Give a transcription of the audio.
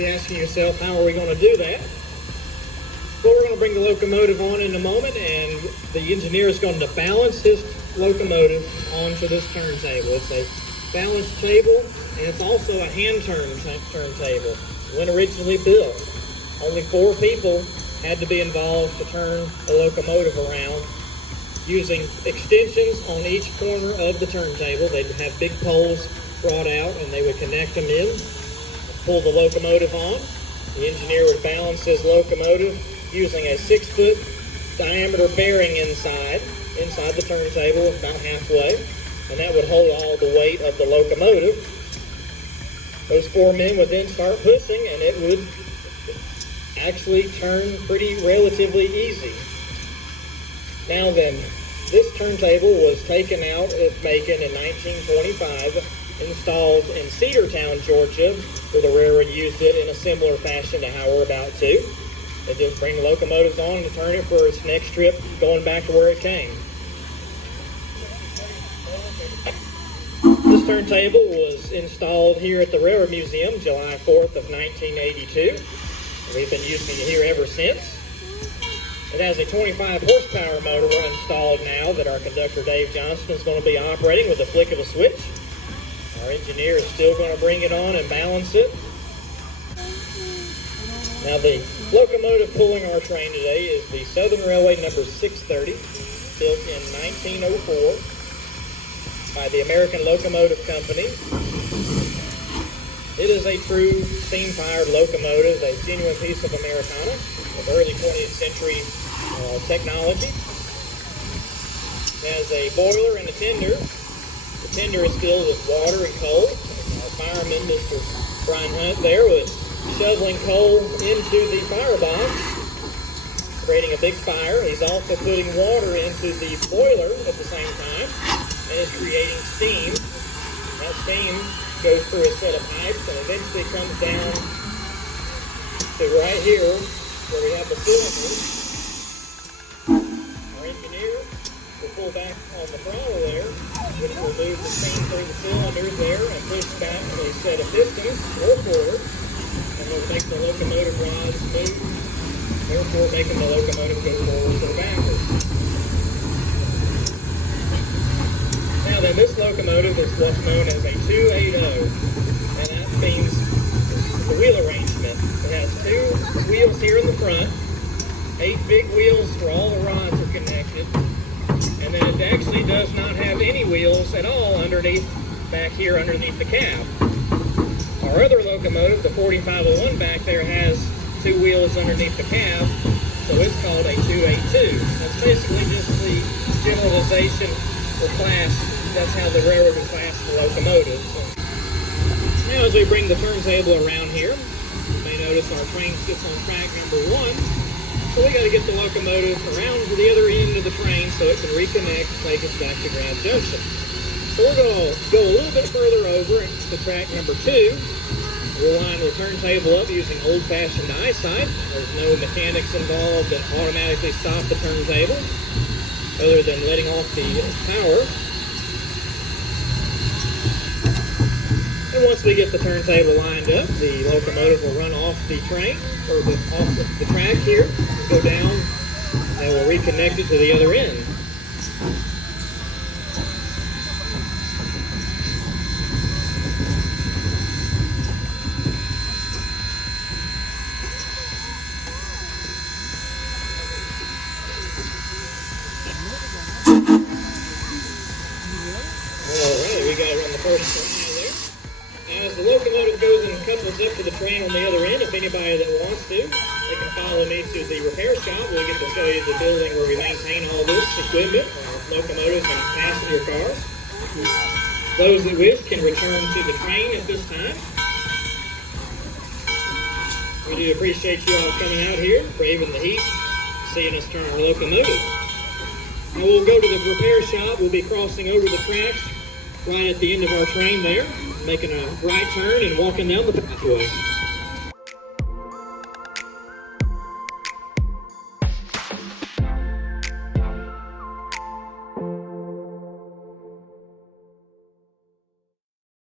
Be asking yourself, how are we going to do that? Well, we're going to bring the locomotive on in a moment, and the engineer is going to balance his locomotive onto this turntable. It's a balanced table, and it's also a hand turntable. When originally built, only 4 people had to be involved to turn the locomotive around. Using extensions on each corner of the turntable, they'd have big poles brought out, and they would connect them in, pull the locomotive on. The engineer would balance his locomotive using a 6-foot diameter bearing inside the turntable, about halfway, and that would hold all the weight of the locomotive. Those 4 men would then start pushing, and it would actually turn relatively easy. Now then, this turntable was taken out of Macon in 1925, installed in Cedartown, Georgia, where the railroad used it in a similar fashion to how we're about to. They just bring the locomotives on and turn it for its next trip, going back to where it came. This turntable was installed here at the Railroad Museum July 4th of 1982. We've been using it here ever since. It has a 25 horsepower motor installed now that our conductor Dave Johnston is going to be operating with a flick of a switch. Our engineer is still going to bring it on and balance it. Now the locomotive pulling our train today is the Southern Railway number 630, built in 1904 by the American Locomotive Company. It is a true steam-fired locomotive, a genuine piece of Americana of early 20th century technology. It has a boiler and a tender. The tender is filled with water and coal. Our fireman, Mr. Brian Hunt, there was shoveling coal into the firebox, creating a big fire. He's also putting water into the boiler at the same time, and is creating steam. That steam goes through a set of pipes and eventually comes down to right here where we have the cylinders. Our engineer will pull back on the throttle there, which will move the steam through the cylinders there and push back a set of pistons or forward, and will make the locomotive rods move, therefore making the locomotive go forwards or backwards. Now then, this locomotive is what's known as a 280, and that means the wheel arrangement. It has 2 wheels here in the front, 8 big wheels where all the rods are connected, and then it actually does not have any wheels at all back here underneath the cab. Our other locomotive, the 4501 back there, has 2 wheels underneath the cab, so it's called a 282. That's basically just the generalization for class. That's how the railroad would class the locomotives. Now as we bring the turntable around here, you may notice our train sits on track number 1. So we got to get the locomotive around to the other end of the train so it can reconnect and take us back to Grand Junction. So we're going to go a little bit further over to track number 2. We'll line the turntable up using old-fashioned eyesight. There's no mechanics involved that automatically stop the turntable other than letting off the power. And once we get the turntable lined up, the locomotive will run off the train, or off the track here, go down, and we'll reconnect it to the other end. Alright, we got to run the first one. As the locomotive goes and couples up to the train on the other end, if anybody that wants to, they can follow me to the repair shop. We'll get to show you the building where we maintain all this equipment, locomotives and passenger cars. Those that wish can return to the train at this time. We do appreciate you all coming out here, braving the heat, seeing us turn our locomotive. Now we'll go to the repair shop. We'll be crossing over the tracks right at the end of our train there, making a right turn and walking down the pathway.